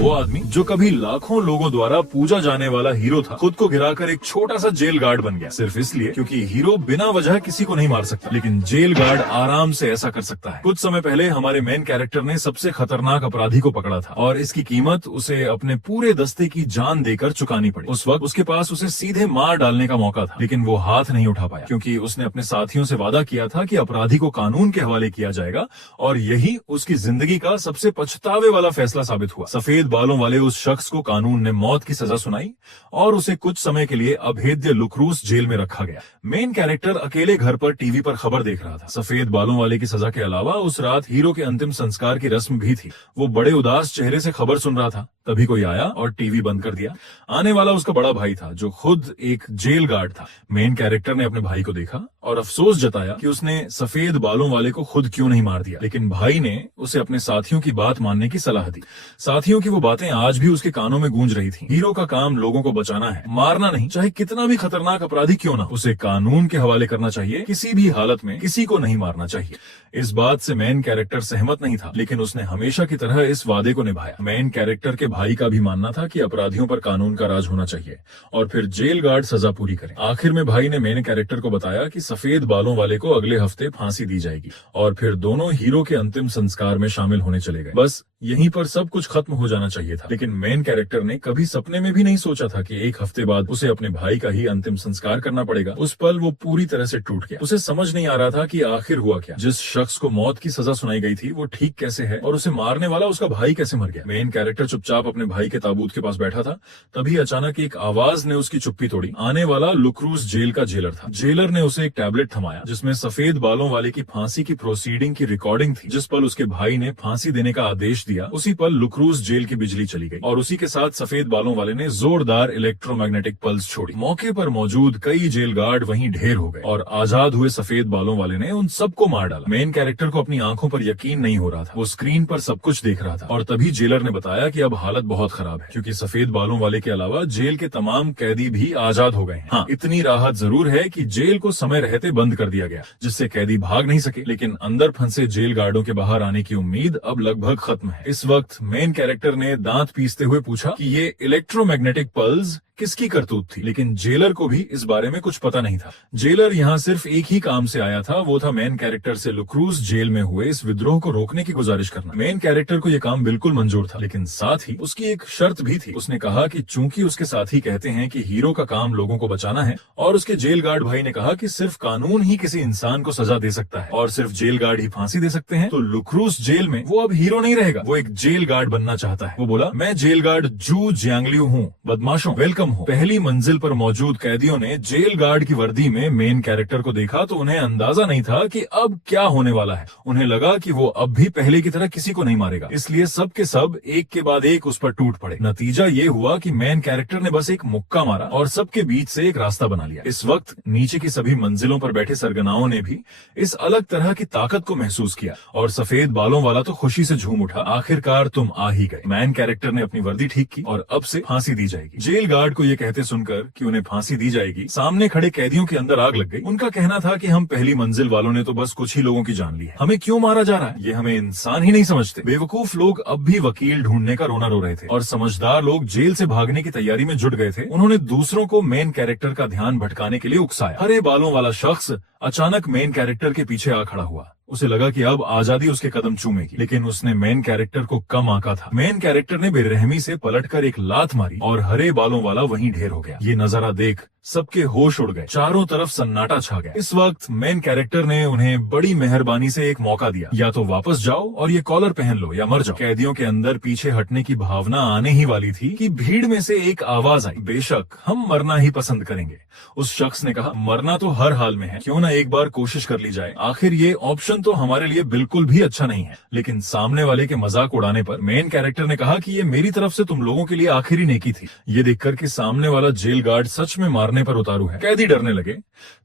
वो आदमी जो कभी लाखों लोगों द्वारा पूजा जाने वाला हीरो था, खुद को गिराकर एक छोटा सा जेल गार्ड बन गया, सिर्फ इसलिए क्योंकि हीरो बिना वजह किसी को नहीं मार सकता, लेकिन जेल गार्ड आराम से ऐसा कर सकता है। कुछ समय पहले हमारे मेन कैरेक्टर ने सबसे खतरनाक अपराधी को पकड़ा था और इसकी कीमत उसे अपने पूरे दस्ते की जान देकर चुकानी पड़ी। उस वक्त उसके पास उसे सीधे मार डालने का मौका था, लेकिन वो हाथ नहीं उठा पाया क्योंकि उसने अपने साथियों से वादा किया था कि अपराधी को कानून के हवाले किया जाएगा, और यही उसकी जिंदगी का सबसे पछतावे वाला फैसला साबित हुआ। सफेद बालों वाले उस शख्स को कानून ने मौत की सजा सुनाई और उसे कुछ समय के लिए अभेद्य लुक्रूस जेल में रखा गया। मेन कैरेक्टर अकेले घर पर टीवी पर खबर देख रहा था। सफेद बालों वाले की सजा के अलावा उस रात हीरो के अंतिम संस्कार की रस्म भी थी। वो बड़े उदास चेहरे से खबर सुन रहा था, तभी कोई आया और टीवी बंद कर दिया। आने वाला उसका बड़ा भाई था जो खुद एक जेल गार्ड था। मेन कैरेक्टर ने अपने भाई को देखा और अफसोस जताया कि उसने सफेद बालों वाले को खुद क्यों नहीं मार दिया, लेकिन भाई ने उसे अपने साथियों की बात मानने की सलाह दी। साथियों की वो बातें आज भी उसके कानों में गूंज रही थी। हीरो का काम लोगों को बचाना है, मारना नहीं, चाहे कितना भी खतरनाक अपराधी क्यों ना। उसे कानून के हवाले करना चाहिए, किसी भी हालत में किसी को नहीं मारना चाहिए। इस बात से मेन कैरेक्टर सहमत नहीं था, लेकिन उसने हमेशा की तरह इस वादे को निभाया। मेन कैरेक्टर के भाई का भी मानना था कि अपराधियों पर कानून का राज होना चाहिए और फिर जेल गार्ड सजा पूरी करे। आखिर में भाई ने मेन कैरेक्टर को बताया कि सफेद बालों वाले को अगले हफ्ते फांसी दी जाएगी और फिर दोनों हीरो के अंतिम संस्कार में शामिल होने चले गए। बस यहीं पर सब कुछ खत्म हो जाना चाहिए था, लेकिन मेन कैरेक्टर ने कभी सपने में भी नहीं सोचा था कि एक हफ्ते बाद उसे अपने भाई का ही अंतिम संस्कार करना पड़ेगा। उस पल वो पूरी तरह से टूट गया। उसे समझ नहीं आ रहा था कि आखिर हुआ क्या। जिस शख्स को मौत की सजा सुनाई गई थी वो ठीक कैसे है और उसे मारने वाला उसका भाई कैसे मर गया। मेन कैरेक्टर चुपचाप अपने भाई के ताबूत के पास बैठा था, तभी अचानक एक आवाज ने उसकी चुप्पी तोड़ी। आने वाला लुक्रूस जेल का जेलर था। जेलर ने उसे एक टैबलेट थमाया जिसमें सफेद बालों वाले की फांसी की प्रोसीडिंग की रिकॉर्डिंग थी। जिस पल उसके भाई ने फांसी देने का आदेश दिया, उसी पल लुक्रूस जेल की बिजली चली गई और उसी के साथ सफेद बालों वाले ने जोरदार इलेक्ट्रोमैग्नेटिक पल्स छोड़ी। मौके पर मौजूद कई जेल गार्ड वहीं ढेर हो गए और आजाद हुए सफेद बालों वाले ने उन सबको मार डाला। मेन कैरेक्टर को अपनी आंखों पर यकीन नहीं हो रहा था। वो स्क्रीन पर सब कुछ देख रहा था और तभी जेलर ने बताया कि अब हालत बहुत खराब है क्योंकि सफेद बालों वाले के अलावा जेल के तमाम कैदी भी आजाद हो गए हैं। हाँ, इतनी राहत जरूर है कि जेल को समय रहते बंद कर दिया गया, जिससे कैदी भाग नहीं सके, लेकिन अंदर फंसे जेल गार्डों के बाहर आने की उम्मीद अब लगभग खत्म है। इस वक्त मेन कैरेक्टर ने दांत पीसते हुए पूछा कि ये इलेक्ट्रोमैग्नेटिक पल्स किसकी करतूत थी, लेकिन जेलर को भी इस बारे में कुछ पता नहीं था। जेलर यहाँ सिर्फ एक ही काम से आया था, वो था मेन कैरेक्टर से लुक्रूस जेल में हुए इस विद्रोह को रोकने की गुजारिश करना। मेन कैरेक्टर को ये काम बिल्कुल मंजूर था, लेकिन साथ ही उसकी एक शर्त भी थी। उसने कहा कि चूंकि उसके साथी कहते हैं कि हीरो का काम लोगों को बचाना है और उसके जेल गार्ड भाई ने कहा कि सिर्फ कानून ही किसी इंसान को सजा दे सकता है और सिर्फ जेल गार्ड ही फांसी दे सकते हैं, तो लुक्रूस जेल में वो अब हीरो नहीं रहेगा, वो एक जेल गार्ड बनना चाहता है। वो बोला, मैं जेल गार्ड जू जियांगलियू हूँ, बदमाशों वेलकम हो। पहली मंजिल पर मौजूद कैदियों ने जेल गार्ड की वर्दी में मेन कैरेक्टर को देखा तो उन्हें अंदाजा नहीं था कि अब क्या होने वाला है। उन्हें लगा कि वो अब भी पहले की तरह किसी को नहीं मारेगा, इसलिए सब के सब एक के बाद एक उस पर टूट पड़े। नतीजा ये हुआ कि मेन कैरेक्टर ने बस एक मुक्का मारा और सबके बीच से एक रास्ता बना लिया। इस वक्त नीचे की सभी मंजिलों पर बैठे सरगनाओं ने भी इस अलग तरह की ताकत को महसूस किया और सफेद बालों वाला तो खुशी से झूम उठा, आखिरकार तुम आ ही गए। मेन कैरेक्टर ने अपनी वर्दी ठीक की और अब से फांसी दी जाएगी। जेल गार्ड को ये कहते सुनकर कि उन्हें फांसी दी जाएगी, सामने खड़े कैदियों के अंदर आग लग गई। उनका कहना था कि हम पहली मंजिल वालों ने तो बस कुछ ही लोगों की जान ली है, हमें क्यों मारा जा रहा है, ये हमें इंसान ही नहीं समझते। बेवकूफ लोग अब भी वकील ढूंढने का रोना रो रहे थे और समझदार लोग जेल से भागने की तैयारी में जुट गए थे। उन्होंने दूसरों को मेन कैरेक्टर का ध्यान भटकाने के लिए उकसाया। हरे बालों वाला शख्स अचानक मेन कैरेक्टर के पीछे आ खड़ा हुआ। उसे लगा कि अब आजादी उसके कदम चूमेगी, लेकिन उसने मेन कैरेक्टर को कम आंका था। मेन कैरेक्टर ने बेरहमी से पलटकर एक लात मारी और हरे बालों वाला वहीं ढेर हो गया। ये नजारा देख सबके होश उड़ गए, चारों तरफ सन्नाटा छा गया। इस वक्त मेन कैरेक्टर ने उन्हें बड़ी मेहरबानी से एक मौका दिया, या तो वापस जाओ और ये कॉलर पहन लो या मर जाओ। कैदियों के अंदर पीछे हटने की भावना आने ही वाली थी कि भीड़ में से एक आवाज आई, बेशक हम मरना ही पसंद करेंगे। उस शख्स ने कहा, मरना तो हर हाल में है, क्यों ना एक बार कोशिश कर ली जाए, आखिर ये ऑप्शन तो हमारे लिए बिल्कुल भी अच्छा नहीं है। लेकिन सामने वाले के मजाक उड़ाने पर मेन कैरेक्टर ने कहा कि ये मेरी तरफ से तुम लोगों के लिए आखिरी नेकी थी। ये देखकर कि सामने वाला जेल गार्ड सच में मारने पर उतारू है, कैदी डरने लगे।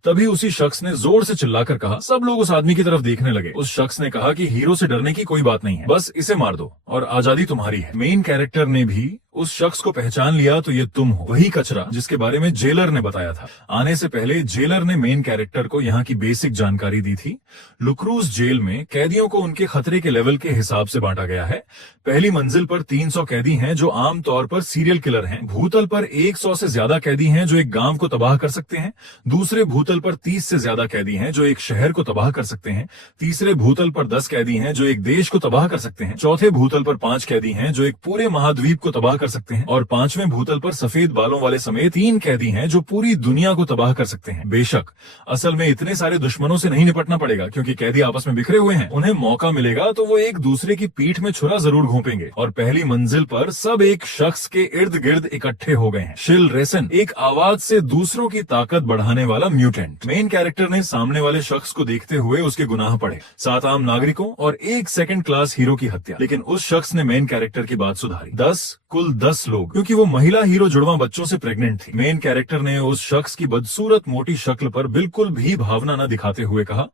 तभी उसी शख्स ने जोर से चिल्लाकर कहा, सब लोग उस आदमी की तरफ देखने लगे। उस शख्स ने कहा कि हीरो से डरने की कोई बात नहीं है, बस इसे मार दो और आजादी तुम्हारी है। मेन कैरेक्टर ने भी उस शख्स को पहचान लिया तो ये तुम हो, वही कचरा जिसके बारे में जेलर ने बताया था। आने से पहले जेलर ने मेन कैरेक्टर को यहाँ की बेसिक जानकारी दी थी। लुक्रूज जेल में कैदियों को उनके खतरे के लेवल के हिसाब से बांटा गया है। पहली मंजिल पर 300 कैदी हैं जो आमतौर पर सीरियल किलर हैं। भूतल पर 100 से ज्यादा कैदी हैं जो एक गांव को तबाह कर सकते हैं। दूसरे भूतल पर 30 से ज्यादा कैदी हैं जो एक शहर को तबाह कर सकते हैं। तीसरे भूतल पर 10 कैदी हैं जो एक देश को तबाह कर सकते हैं। चौथे भूतल पर 5 कैदी हैं जो एक पूरे महाद्वीप को तबाह कर सकते हैं। और 5वें भूतल पर सफेद बालों वाले समेत 3 कैदी हैं जो पूरी दुनिया को तबाह कर सकते हैं। बेशक असल में इतने सारे दुश्मनों से नहीं निपटना पड़ेगा क्योंकि कैदी आपस में बिखरे हुए हैं। उन्हें मौका मिलेगा तो वो एक दूसरे की पीठ में छुरा जरूर घोंपेंगे। और पहली मंजिल पर सब एक शख्स के इर्द गिर्द इकट्ठे हो गए हैं। शिल रेसन, एक आवाज से दूसरों की ताकत बढ़ाने वाला म्यूटेंट। मेन कैरेक्टर ने सामने वाले शख्स को देखते हुए उसके गुनाह पढ़े, 7 आम नागरिकों और एक सेकंड क्लास हीरो की हत्या। लेकिन उस शख्स ने मेन कैरेक्टर की बात सुधारी। कुल 10 लोग, क्योंकि वो महिला हीरो जुड़वा बच्चों से प्रेग्नेंट थी। मेन कैरेक्टर ने उस शख्स की बदसूरत मोटी शक्ल पर बिल्कुल भी भावना न दिखाते हुए कहा,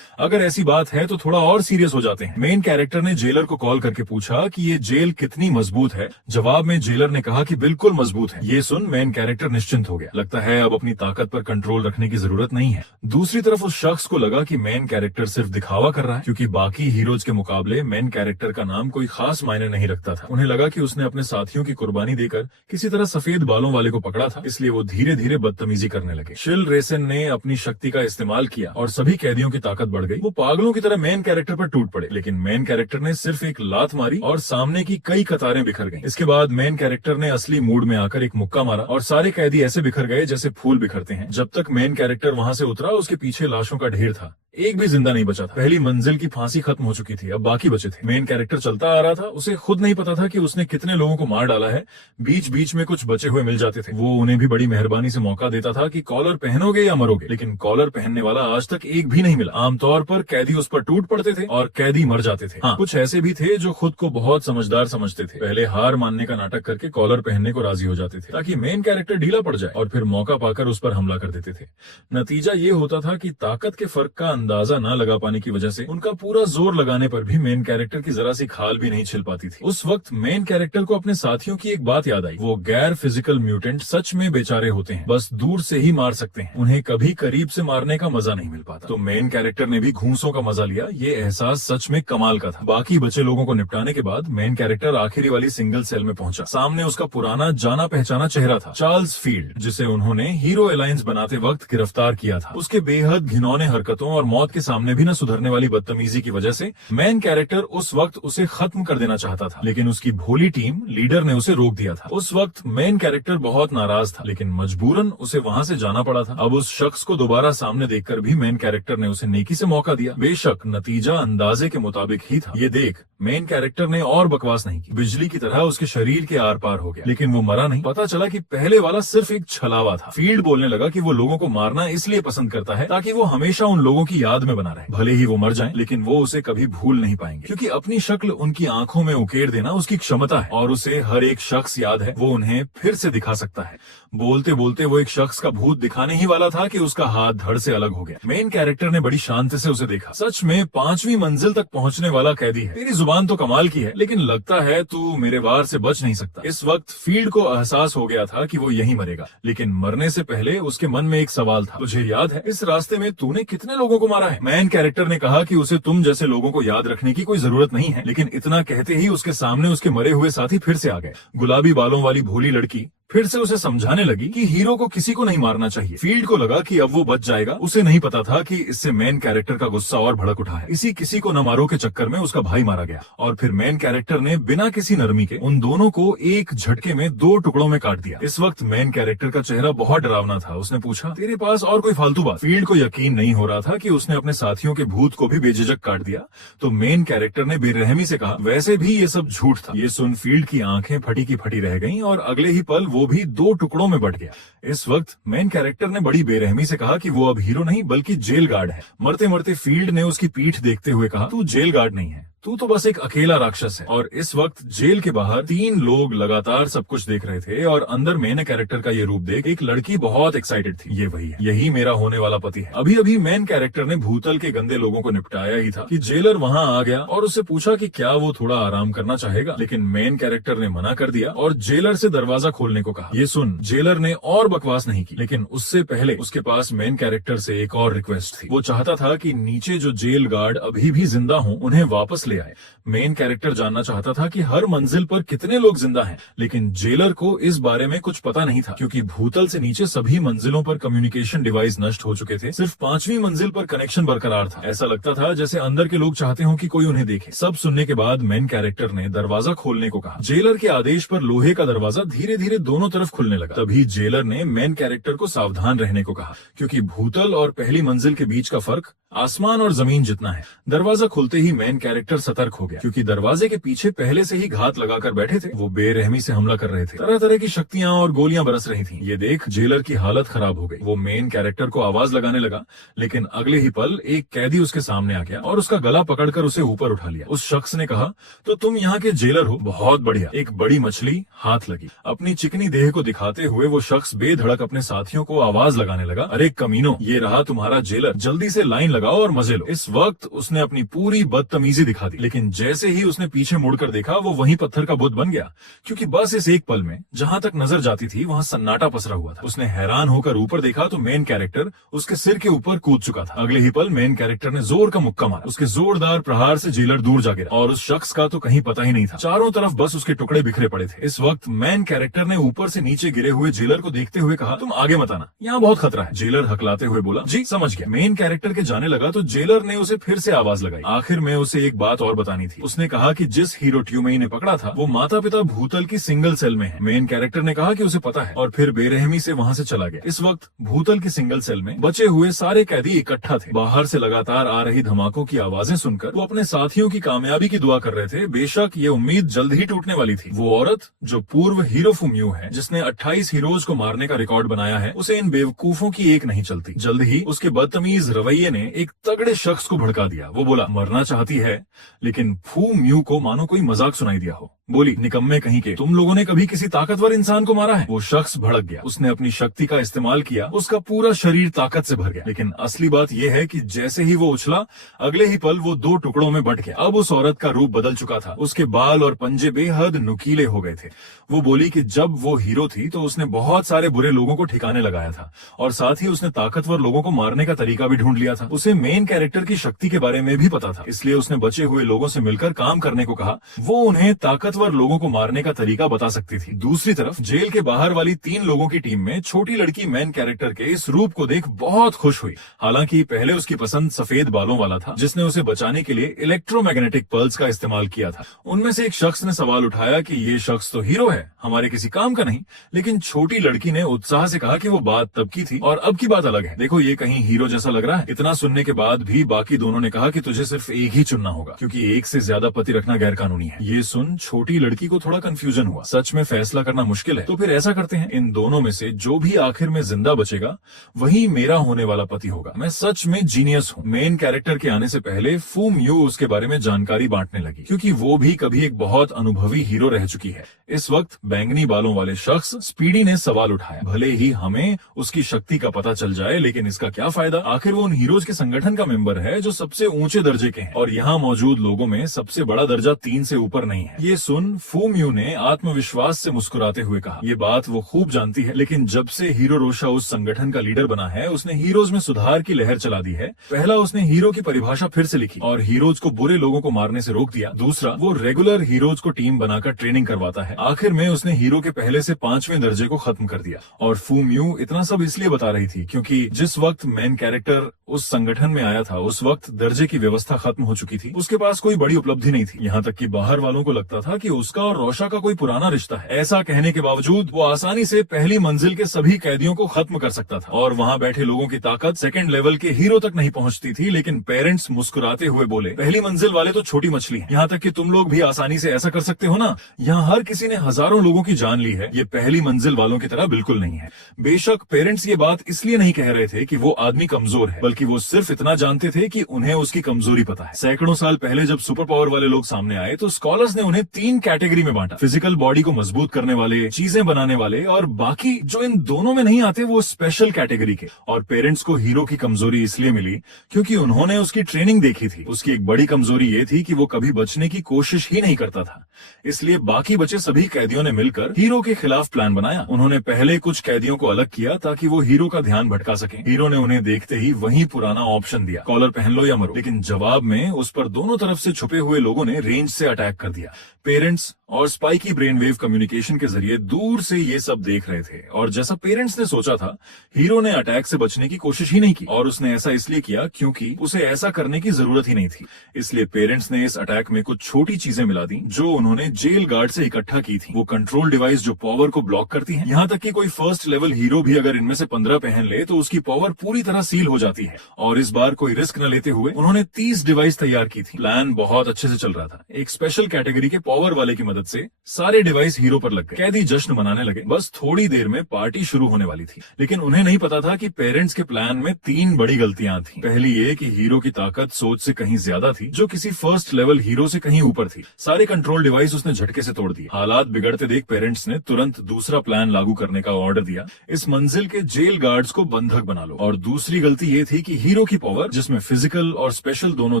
अगर ऐसी बात है तो थोड़ा और सीरियस हो जाते हैं। मेन कैरेक्टर ने जेलर को कॉल करके पूछा कि ये जेल कितनी मजबूत है। जवाब में जेलर ने कहा कि बिल्कुल मजबूत है। ये सुन मेन कैरेक्टर निश्चिंत हो गया। लगता है अब अपनी ताकत पर कंट्रोल रखने की जरूरत नहीं है। दूसरी तरफ उस शख्स को लगा कि मेन कैरेक्टर सिर्फ दिखावा कर रहा है, क्योंकि बाकी हीरोज के मुकाबले मेन कैरेक्टर का नाम कोई खास मायने नहीं रखता था। उन्हें लगा कि उसने अपने साथियों की कुर्बानी देकर किसी तरह सफेद बालों वाले को पकड़ा था, इसलिए वो धीरे धीरे बदतमीजी करने लगे। शिल रेसन ने अपनी शक्ति का इस्तेमाल किया और सभी कैदियों की ताकत बढ़ गई। वो पागलों की तरह मेन कैरेक्टर पर टूट पड़े, लेकिन मेन कैरेक्टर ने सिर्फ एक लात मारी और सामने की कई कतारें बिखर गईं। इसके बाद मेन कैरेक्टर ने असली मूड में आकर एक मुक्का मारा और सारे कैदी ऐसे बिखर गए जैसे फूल बिखरते हैं। जब तक मेन कैरेक्टर वहां से उतरा उसके पीछे लाशों का ढेर था, एक भी जिंदा नहीं बचा था। पहली मंजिल की फांसी खत्म हो चुकी थी, अब बाकी बचे थे। मेन कैरेक्टर चलता आ रहा था, उसे खुद नहीं पता था कि उसने कितने लोगों को मार डाला है। बीच बीच में कुछ बचे हुए मिल जाते थे। वो उन्हें भी बड़ी मेहरबानी से मौका देता था कि कॉलर पहनोगे या मरोगे, लेकिन कॉलर पहनने वाला आज तक एक भी नहीं मिला। आमतौर पर कैदी उस पर टूट पड़ते थे और कैदी मर जाते थे। हाँ, कुछ ऐसे भी थे जो खुद को बहुत समझदार समझते थे, पहले हार मानने का नाटक करके कॉलर पहनने को राजी हो जाते थे ताकि मेन कैरेक्टर ढीला पड़ जाए और फिर मौका पाकर उस पर हमला कर देते थे। नतीजा ये होता था कि ताकत के फर्क का अंदाजा न लगा पाने की वजह से उनका पूरा जोर लगाने पर भी मेन कैरेक्टर की जरा सी खाल भी नहीं छिल पाती थी। उस वक्त मेन कैरेक्टर को अपने साथियों की एक बात याद आई, वो गैर फिजिकल म्यूटेंट सच में बेचारे होते हैं, बस दूर से ही मार सकते हैं, उन्हें कभी करीब से मारने का मजा नहीं मिल पाता। तो मेन कैरेक्टर ने भी घूंसों का मजा लिया। ये एहसास सच में कमाल का था। बाकी बचे लोगों को निपटाने के बाद मेन कैरेक्टर आखिरी वाली सिंगल सेल में पहुंचा। सामने उसका पुराना जाना पहचाना चेहरा था, चार्ल्स फील्ड, जिसे उन्होंने हीरो अलायंस बनाते वक्त गिरफ्तार किया था। उसके बेहद घिनौने हरकतों और मौत के सामने भी न सुधरने वाली बदतमीजी की वजह से मेन कैरेक्टर उस वक्त उसे खत्म कर देना चाहता था, लेकिन उसकी भोली टीम लीडर ने उसे रोक दिया था। उस वक्त मेन कैरेक्टर बहुत नाराज था, लेकिन मजबूरन उसे वहां से जाना पड़ा था। अब उस शख्स को दोबारा सामने देखकर भी मेन कैरेक्टर ने उसे नेकी से मौका दिया। बेशक नतीजा अंदाजे के मुताबिक ही था। ये देख, मेन कैरेक्टर ने और बकवास नहीं की, बिजली की तरह उसके शरीर के आर पार हो गया, लेकिन वो मरा नहीं। पता चला कि पहले वाला सिर्फ एक छलावा था। फील्ड बोलने लगा कि वो लोगों को मारना इसलिए पसंद करता है ताकि वो हमेशा उन लोगों की याद में बना रहे। भले ही वो मर जाएं, लेकिन वो उसे कभी भूल नहीं पाएंगे, क्योंकि अपनी शक्ल उनकी आंखों में उकेर देना उसकी क्षमता है और उसे हर एक शख्स याद है। वो उन्हें फिर से दिखा सकता है। बोलते बोलते वो एक शख्स का भूत दिखाने ही वाला था कि उसका हाथ धड़ से अलग हो गया। मेन कैरेक्टर ने बड़ी शांति से उसे देखा। सच में 5वीं मंजिल तक पहुंचने वाला कैदी है। तेरी जुबान तो कमाल की है, लेकिन लगता है तू मेरे वार से बच नहीं सकता। इस वक्त फील्ड को एहसास हो गया था कि वो यहीं मरेगा, लेकिन मरने से पहले उसके मन में एक सवाल था, तुझे याद है इस रास्ते में तूने कितने लोगों को मारा है? मेन कैरेक्टर ने कहा कि उसे तुम जैसे लोगों को याद रखने की कोई जरूरत नहीं है, लेकिन इतना कहते ही उसके सामने उसके मरे हुए साथी फिर से आ गए। गुलाबी बालों वाली भोली लड़की फिर से उसे समझाने लगी कि हीरो को किसी को नहीं मारना चाहिए। फील्ड को लगा कि अब वो बच जाएगा। उसे नहीं पता था कि इससे मेन कैरेक्टर का गुस्सा और भड़क उठा है। इसी किसी को न मारो के चक्कर में उसका भाई मारा गया और फिर मेन कैरेक्टर ने बिना किसी नरमी के उन दोनों को एक झटके में 2 टुकड़ों में काट दिया। इस वक्त मेन कैरेक्टर का चेहरा बहुत डरावना था। उसने पूछा, तेरे पास और कोई फालतू बात? फील्ड को यकीन नहीं हो रहा था कि उसने अपने साथियों के भूत को भी बेझिझक काट दिया, तो मेन कैरेक्टर ने बेरहमी से कहा, वैसे भी ये सब झूठ था। ये सुन फील्ड की आंखें फटी की फटी रह गईं और अगले ही पल वो भी 2 टुकड़ों में बढ़ गया। इस वक्त मेन कैरेक्टर ने बड़ी बेरहमी से कहा कि वो अब हीरो नहीं बल्कि जेल गार्ड है। मरते मरते फील्ड ने उसकी पीठ देखते हुए कहा, तू जेल गार्ड नहीं है, तू तो बस एक अकेला राक्षस है। और इस वक्त जेल के बाहर 3 लोग लगातार सब कुछ देख रहे थे और अंदर मेन कैरेक्टर का ये रूप देख एक लड़की बहुत एक्साइटेड थी। ये वही है, यही मेरा होने वाला पति है। अभी अभी मेन कैरेक्टर ने भूतल के गंदे लोगों को निपटाया ही था कि जेलर वहां आ गया और उससे पूछा कि क्या वो थोड़ा आराम करना चाहेगा, लेकिन मेन कैरेक्टर ने मना कर दिया और जेलर से दरवाजा खोलने को कहा। ये सुन जेलर ने और बकवास नहीं की, लेकिन उससे पहले उसके पास मेन कैरेक्टर से एक और रिक्वेस्ट थी। वो चाहता था कि नीचे जो जेल गार्ड अभी भी जिंदा हों उन्हें वापस ले आए। मेन कैरेक्टर जानना चाहता था कि हर मंजिल पर कितने लोग जिंदा हैं, लेकिन जेलर को इस बारे में कुछ पता नहीं था क्योंकि भूतल से नीचे सभी मंजिलों पर कम्युनिकेशन डिवाइस नष्ट हो चुके थे। सिर्फ 5वीं मंजिल पर कनेक्शन बरकरार था। ऐसा लगता था जैसे अंदर के लोग चाहते हो कि कोई उन्हें देखे। सब सुनने के बाद मेन कैरेक्टर ने दरवाजा खोलने को कहा। जेलर के आदेश पर लोहे का दरवाजा धीरे धीरे दोनों तरफ खुलने लगा। तभी जेलर ने मेन कैरेक्टर को सावधान रहने को कहा क्योंकि भूतल और पहली मंजिल के बीच का फर्क आसमान और जमीन जितना है। दरवाजा खुलते ही मेन कैरेक्टर सतर्क हो गया क्योंकि दरवाजे के पीछे पहले से ही घात लगाकर बैठे थे। वो बेरहमी से हमला कर रहे थे। तरह तरह की शक्तियां और गोलियां बरस रही थीं। ये देख जेलर की हालत खराब हो गई। वो मेन कैरेक्टर को आवाज लगाने लगा, लेकिन अगले ही पल एक कैदी उसके सामने आ गया और उसका गला पकड़कर उसे ऊपर उठा लिया। उस शख्स ने कहा, तो तुम यहाँ के जेलर हो? बहुत बढ़िया। एक बड़ी मछली हाथ लगी। अपनी चिकनी देह को दिखाते हुए वो शख्स बेधड़क अपने साथियों को आवाज लगाने लगा, अरे कमीनो, ये रहा तुम्हारा जेलर, जल्दी से लाइन लगाओ और मजे लो। इस वक्त उसने अपनी पूरी बदतमीजी दिखा दी, लेकिन जैसे ही उसने पीछे मुड़कर देखा वो वहीं पत्थर का बुत बन गया क्योंकि बस इस एक पल में जहां तक नजर जाती थी वहां सन्नाटा पसरा हुआ था। उसने हैरान होकर ऊपर देखा तो मेन कैरेक्टर उसके सिर के ऊपर कूद चुका था। अगले ही पल मेन कैरेक्टर ने जोर का मुक्का मारा। उसके जोरदार प्रहार से जेलर दूर जा गिरा और उस शख्स का तो कहीं पता ही नहीं था। चारों तरफ बस उसके टुकड़े बिखरे पड़े थे। इस वक्त मेन कैरेक्टर ने ऊपर से नीचे गिरे हुए जेलर को देखते हुए कहा, तुम आगे मत आना, यहाँ बहुत खतरा है। जेलर हकलाते हुए बोला, जी समझ गया। मेन कैरेक्टर के जाने लगा तो जेलर ने उसे फिर से आवाज लगाई। आखिर में उसे एक बात और बतानी थी। उसने कहा कि जिस हीरो ट्यूमेई ने पकड़ा था वो माता पिता भूतल की सिंगल सेल में है। मेन कैरेक्टर ने कहा कि उसे पता है और फिर बेरहमी से वहां से चला गया। इस वक्त भूतल की सिंगल सेल में बचे हुए सारे कैदी इकट्ठा थे। बाहर से लगातार आ रही धमाकों की आवाजें सुनकर वो अपने साथियों की कामयाबी की दुआ कर रहे थे। बेशक ये उम्मीद जल्द ही टूटने वाली थी। वो औरत जो पूर्व हीरो फुमियो है, जिसने 28 हीरोज को मारने का रिकॉर्ड बनाया है, उसे इन बेवकूफों की एक नहीं चलती। जल्द ही उसके बदतमीज रवैये ने एक तगड़े शख्स को भड़का दिया। वो बोला, मरना चाहती है, लेकिन फू म्यू को मानो कोई मजाक सुनाई दिया हो। बोली, निकम्मे कहीं के, तुम लोगों ने कभी किसी ताकतवर इंसान को मारा है? वो शख्स भड़क गया। उसने अपनी शक्ति का इस्तेमाल किया। उसका पूरा शरीर ताकत से भर गया। लेकिन असली बात यह है कि जैसे ही वो उछला, अगले ही पल वो 2 टुकड़ों में बंट गया। अब उस औरत का रूप बदल चुका था। उसके बाल और पंजे बेहद नुकीले हो गए थे। वो बोली कि जब वो हीरो थी तो उसने बहुत सारे बुरे लोगों को ठिकाने लगाया था और साथ ही उसने ताकतवर लोगों को मारने का तरीका भी ढूंढ लिया था। उसे मेन कैरेक्टर की शक्ति के बारे में भी पता था, इसलिए उसने बचे हुए लोगों से मिलकर काम करने को कहा। वो उन्हें ताकतवर लोगों को मारने का तरीका बता सकती थी। दूसरी तरफ जेल के बाहर वाली 3 लोगों की टीम में छोटी लड़की मेन कैरेक्टर के इस रूप को देख बहुत खुश हुई। हालांकि पहले उसकी पसंद सफेद बालों वाला था, जिसने उसे बचाने के लिए इलेक्ट्रोमैग्नेटिक पल्स का इस्तेमाल किया था। उनमें से एक शख्स ने सवाल उठाया कि ये शख्स तो हीरो है, हमारे किसी काम का नहीं। लेकिन छोटी लड़की ने उत्साह से कहा कि वो बात तब की थी और अब की बात अलग है। देखो, ये कहीं हीरो जैसा लग रहा है। इतना सुनने के बाद भी बाकी दोनों ने कहा कि तुझे सिर्फ एक ही चुनना होगा, क्योंकि एक से ज्यादा पति रखना गैर कानूनी है। ये सुन छोटी लड़की को थोड़ा कंफ्यूजन हुआ। सच में फैसला करना मुश्किल है, तो फिर ऐसा करते हैं, इन दोनों में से जो भी आखिर में जिंदा बचेगा वही मेरा होने वाला पति होगा। मैं सच में जीनियस हूँ। मेन कैरेक्टर के आने से पहले फू म्यू उसके बारे में जानकारी बांटने लगी, क्योंकि वो भी कभी एक बहुत अनुभवी हीरो रह चुकी है। इस वक्त बैंगनी बालों वाले शख्स स्पीडी ने सवाल उठाया, भले ही हमें उसकी शक्ति का पता चल जाए, लेकिन इसका क्या फायदा? आखिर वो उन हीरोज के संगठन का मेंबर है जो सबसे ऊंचे दर्जे के हैं और यहाँ मौजूद लोगों में सबसे बड़ा दर्जा 3 से ऊपर नहीं है। ये सुन फू म्यू ने आत्मविश्वास से मुस्कुराते हुए कहा, ये बात वो खूब जानती है, लेकिन जब से हीरो रोशा उस संगठन का लीडर बना है, उसने हीरोज में सुधार की लहर चला दी है। पहला, उसने हीरो की परिभाषा फिर से लिखी और हीरोज को बुरे लोगों को मारने से रोक दिया। दूसरा, वो रेगुलर हीरोज को टीम बनाकर ट्रेनिंग करवाता है। आखिर में उसने हीरो के पहले से 5वें दर्जे को खत्म कर दिया। और फू म्यू इतना सब इसलिए बता रही थी क्योंकि जिस वक्त मेन कैरेक्टर उस संगठन में आया था, उस वक्त दर्जे की व्यवस्था खत्म हो चुकी थी। उसके पास कोई बड़ी उपलब्धि नहीं थी। यहाँ तक कि बाहर वालों को लगता था कि उसका और रोशा का कोई पुराना रिश्ता है। ऐसा कहने के बावजूद वो आसानी से पहली मंजिल के सभी कैदियों को खत्म कर सकता था और वहाँ बैठे लोगों की ताकत सेकंड लेवल के हीरो तक नहीं पहुँचती थी। लेकिन पेरेंट्स मुस्कुराते हुए बोले, पहली मंजिल वाले तो छोटी मछली हैं, यहाँ तक कि तुम लोग भी आसानी से ऐसा कर सकते हो ना। यहाँ हर किसी ने हजारों लोगों की जान ली है, ये पहली मंजिल वालों की तरह बिल्कुल नहीं है। बेशक पेरेंट्स ये बात इसलिए नहीं कह रहे थे कि वो आदमी कमजोर है, बल्कि वो सिर्फ इतना जानते थे कि उन्हें उसकी कमजोरी पता है। सैकड़ों साल पहले जब सुपर पावर वाले लोग सामने आए तो स्कॉलर्स ने उन्हें 3 कैटेगरी में बांटा, फिजिकल बॉडी को मजबूत करने वाले, चीजें बनाने वाले, और बाकी जो इन दोनों में नहीं आते वो स्पेशल कैटेगरी के। और पेरेंट्स को हीरो की कमजोरी इसलिए मिली क्योंकि उन्होंने उसकी ट्रेनिंग देखी थी। उसकी एक बड़ी कमजोरी ये थी कि वो कभी बचने की कोशिश ही नहीं करता था। इसलिए बाकी बचे सभी कैदियों ने मिलकर हीरो के खिलाफ प्लान बनाया। उन्होंने पहले कुछ कैदियों को अलग किया ताकि वो हीरो का ध्यान भटका सके। हीरो ने उन्हें देखते ही वही पुराना ऑप्शन दिया, कॉलर पहन लो या मरो। लेकिन जवाब में उस पर दोनों तरफ से छुपे हुए लोगों ने रेंज से अटैक कर दिया। पेरेंट्स और स्पाइकी ब्रेन वेव कम्युनिकेशन के जरिए दूर से ये सब देख रहे थे, और जैसा पेरेंट्स ने सोचा था, हीरो ने अटैक से बचने की कोशिश ही नहीं की। और उसने ऐसा इसलिए किया क्योंकि उसे ऐसा करने की जरूरत ही नहीं थी। इसलिए पेरेंट्स ने इस अटैक में कुछ छोटी चीजें मिला दी जो उन्होंने जेल गार्ड से इकट्ठा की थी। वो कंट्रोल डिवाइस जो पावर को ब्लॉक करती है, यहाँ तक कि कोई फर्स्ट लेवल हीरो भी अगर इनमें से 15 पहन ले तो उसकी पावर पूरी तरह सील हो जाती है। और इस बार कोई रिस्क न लेते हुए उन्होंने 30 डिवाइस तैयार की थी। प्लान बहुत अच्छे से चल रहा था। एक स्पेशल कैटेगरी के पावर वाले की मदद से सारे डिवाइस हीरो पर लग गए। कैदी जश्न मनाने लगे। बस थोड़ी देर में पार्टी शुरू होने वाली थी। लेकिन उन्हें नहीं पता था कि पेरेंट्स के प्लान में 3 बड़ी गलतियां थी। पहली ये कि हीरो की ताकत सोच से कहीं ज्यादा थी, जो किसी फर्स्ट लेवल हीरो से कहीं ऊपर थी। सारे कंट्रोल डिवाइस उसने झटके से तोड़ दिए। हालात बिगड़ते देख पेरेंट्स ने तुरंत दूसरा प्लान लागू करने का ऑर्डर दिया, इस मंजिल के जेल गार्ड्स को बंधक बना लो। और दूसरी गलती ये थी कि हीरो की पावर, जिसमें फिजिकल और स्पेशल दोनों